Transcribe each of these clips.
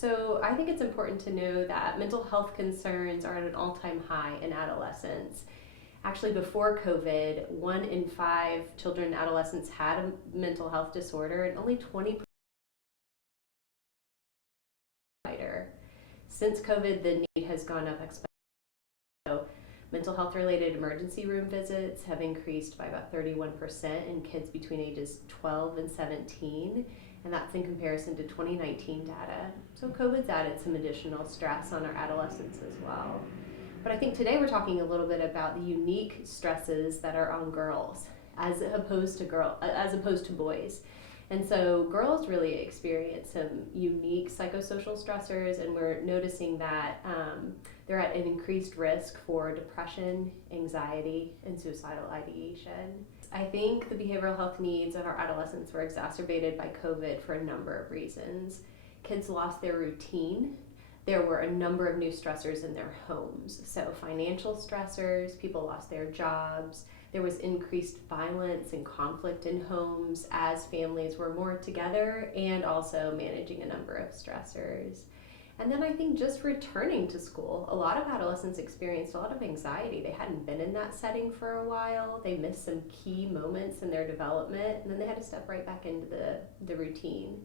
So I think it's important to know that mental health concerns are at an all-time high in adolescents. Actually, before COVID, 1 in 5 children and adolescents had a mental health disorder, and only 20% later. Since COVID, the need has gone up exponentially. So mental health related emergency room visits have increased by about 31% in kids between ages 12 and 17, and that's in comparison to 2019 data. So COVID's added some additional stress on our adolescents as well. But I think today we're talking a little bit about the unique stresses that are on girls as opposed to boys. And so girls really experience some unique psychosocial stressors, and we're noticing that they're at an increased risk for depression, anxiety, and suicidal ideation. I think the behavioral health needs of our adolescents were exacerbated by COVID for a number of reasons. Kids lost their routine. There were a number of new stressors in their homes. So financial stressors, people lost their jobs. There was increased violence and conflict in homes as families were more together and also managing a number of stressors. And then I think just returning to school, a lot of adolescents experienced a lot of anxiety. They hadn't been in that setting for a while. They missed some key moments in their development, and then they had to step right back into the routine.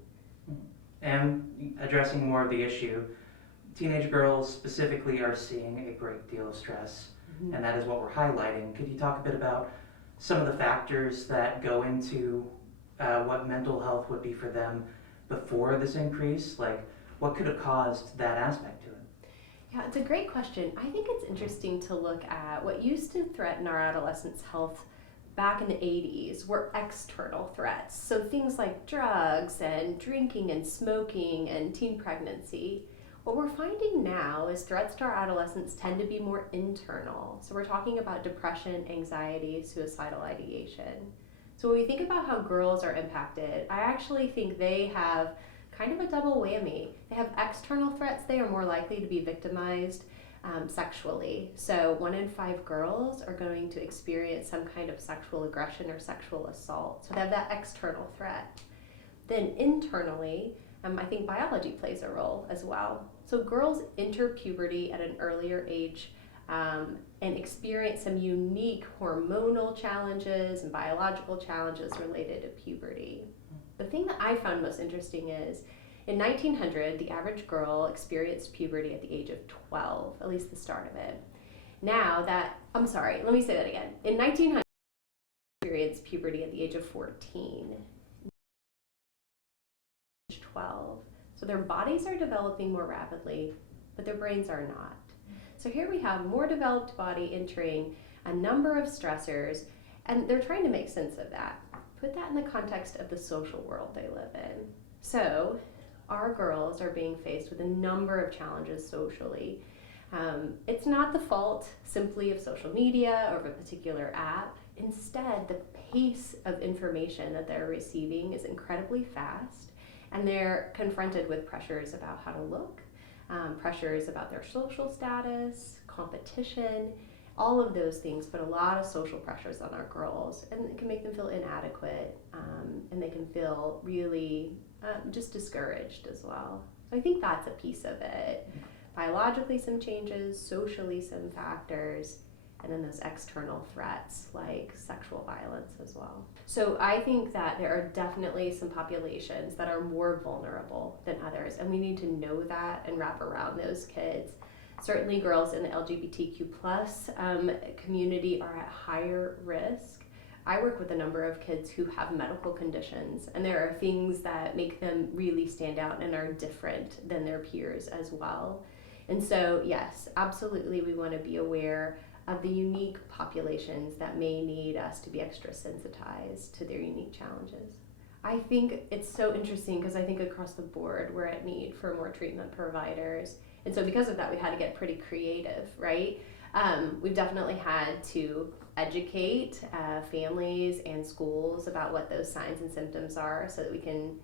And addressing more of the issue, teenage girls specifically are seeing a great deal of stress, and that is what we're highlighting. Could you talk a bit about some of the factors that go into what mental health would be for them before this increase? Like, what could have caused that aspect to it? Yeah, it's a great question. I think it's interesting to look at what used to threaten our adolescents' health back in the 80s were external threats. So things like drugs and drinking and smoking and teen pregnancy. What we're finding now is threats to our adolescents tend to be more internal. So we're talking about depression, anxiety, suicidal ideation. So when we think about how girls are impacted, I actually think they have kind of a double whammy. They have external threats. They are more likely to be victimized sexually. So 1 in 5 girls are going to experience some kind of sexual aggression or sexual assault. So they have that external threat. Then internally, I think biology plays a role as well. So girls enter puberty at an earlier age and experience some unique hormonal challenges and biological challenges related to puberty. The thing that I found most interesting is in 1900, the average girl experienced puberty at the age of 12, at least the start of it. Let me say that again. In 1900, experienced puberty at the age of 14. 12. So their bodies are developing more rapidly, but their brains are not. So here we have more developed body entering a number of stressors, and they're trying to make sense of that. Put that in the context of the social world they live in. So our girls are being faced with a number of challenges socially. It's not the fault simply of social media or of a particular app. Instead, the pace of information that they're receiving is incredibly fast, and they're confronted with pressures about how to look, pressures about their social status, competition. All of those things put a lot of social pressures on our girls, and it can make them feel inadequate, and they can feel really just discouraged as well. So I think that's a piece of it. Biologically, some changes, socially, some factors, and then those external threats like sexual violence as well. So I think that there are definitely some populations that are more vulnerable than others, and we need to know that and wrap around those kids. Certainly girls in the LGBTQ plus community are at higher risk. I work with a number of kids who have medical conditions, and there are things that make them really stand out and are different than their peers as well. And so yes, absolutely we want to be aware of the unique populations that may need us to be extra sensitized to their unique challenges. I think it's so interesting because I think across the board we're at need for more treatment providers. And so because of that, we had to get pretty creative, right? We've definitely had to educate families and schools about what those signs and symptoms are so that we can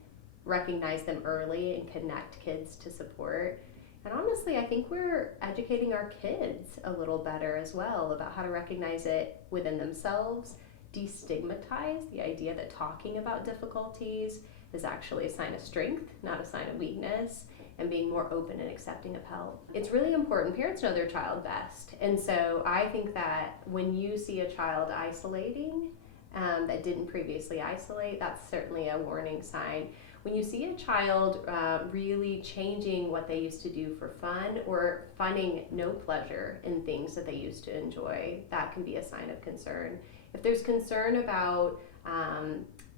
recognize them early and connect kids to support. And honestly, I think we're educating our kids a little better as well about how to recognize it within themselves, destigmatize the idea that talking about difficulties is actually a sign of strength, not a sign of weakness, and being more open and accepting of help. It's really important. Parents know their child best. And so I think that when you see a child isolating that didn't previously isolate, that's certainly a warning sign. When you see a child really changing what they used to do for fun or finding no pleasure in things that they used to enjoy, that can be a sign of concern. If there's concern about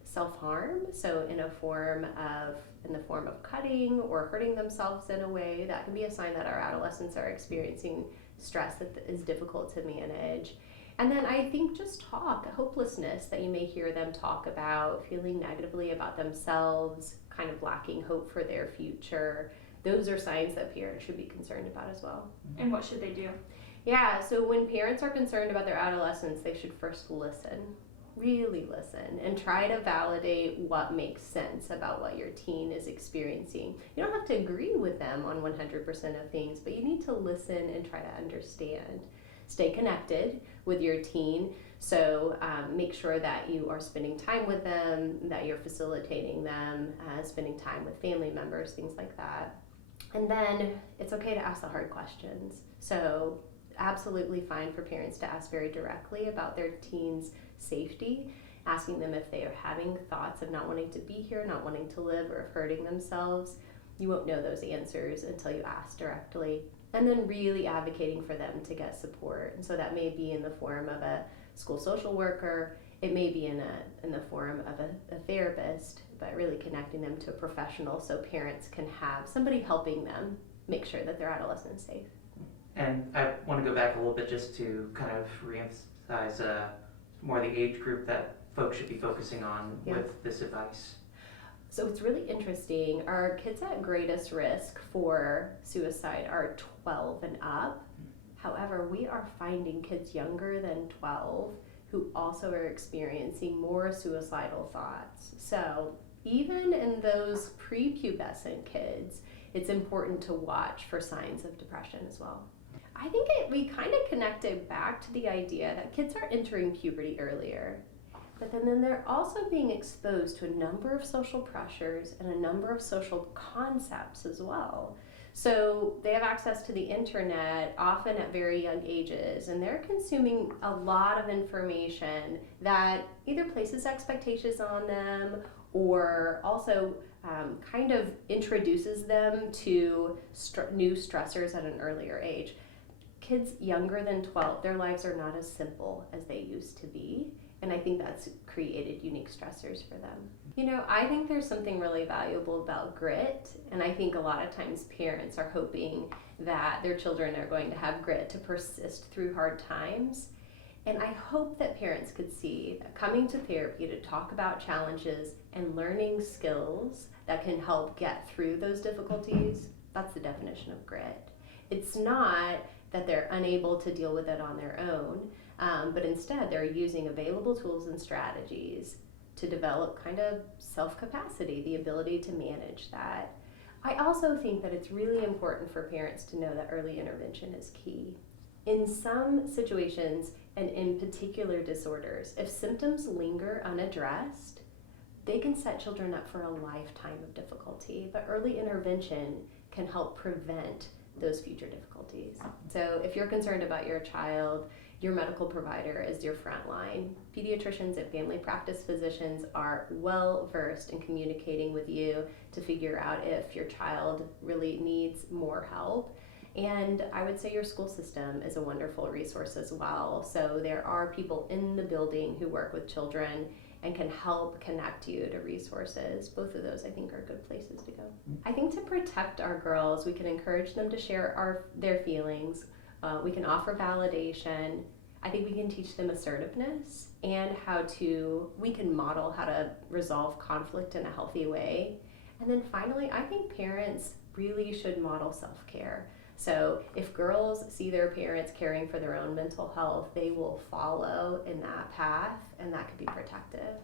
self-harm, so in the form of cutting or hurting themselves in a way, that can be a sign that our adolescents are experiencing stress that is difficult to manage. And then I think just hopelessness, that you may hear them talk about, feeling negatively about themselves, kind of lacking hope for their future. Those are signs that parents should be concerned about as well. And what should they do? Yeah, so when parents are concerned about their adolescents, they should first listen, really listen, and try to validate what makes sense about what your teen is experiencing. You don't have to agree with them on 100% of things, but you need to listen and try to understand. Stay connected with your teen, so make sure that you are spending time with them, that you're facilitating them, spending time with family members, things like that. And then it's okay to ask the hard questions. So absolutely fine for parents to ask very directly about their teen's safety, asking them if they are having thoughts of not wanting to be here, not wanting to live, or of hurting themselves. You won't know those answers until you ask directly. And then really advocating for them to get support. And so that may be in the form of a school social worker, it may be in the form of a therapist, but really connecting them to a professional so parents can have somebody helping them make sure that their adolescent is safe. And I want to go back a little bit just to kind of reemphasize more the age group that folks should be focusing on with this advice. So it's really interesting. Our kids at greatest risk for suicide are 12 and up. However, we are finding kids younger than 12 who also are experiencing more suicidal thoughts. So even in those prepubescent kids, it's important to watch for signs of depression as well. I think we kind of connected back to the idea that kids are entering puberty earlier. But then they're also being exposed to a number of social pressures and a number of social concepts as well. So they have access to the internet often at very young ages, and they're consuming a lot of information that either places expectations on them or also kind of introduces them to new stressors at an earlier age. Kids younger than 12, their lives are not as simple as they used to be. And I think that's created unique stressors for them. You know, I think there's something really valuable about grit. And I think a lot of times parents are hoping that their children are going to have grit to persist through hard times. And I hope that parents could see that coming to therapy to talk about challenges and learning skills that can help get through those difficulties, that's the definition of grit. It's not that they're unable to deal with it on their own. But instead, they're using available tools and strategies to develop kind of self-capacity, the ability to manage that. I also think that it's really important for parents to know that early intervention is key. In some situations, and in particular disorders, if symptoms linger unaddressed, they can set children up for a lifetime of difficulty. But early intervention can help prevent those future difficulties. So if you're concerned about your child, your medical provider is your front line. Pediatricians and family practice physicians are well versed in communicating with you to figure out if your child really needs more help. And I would say your school system is a wonderful resource as well. So there are people in the building who work with children and can help connect you to resources. Both of those, I think, are good places to go. I think to protect our girls, we can encourage them to share their feelings. We can offer validation. I think we can teach them assertiveness and we can model how to resolve conflict in a healthy way. And then finally, I think parents really should model self-care. So if girls see their parents caring for their own mental health, they will follow in that path, and that could be protective.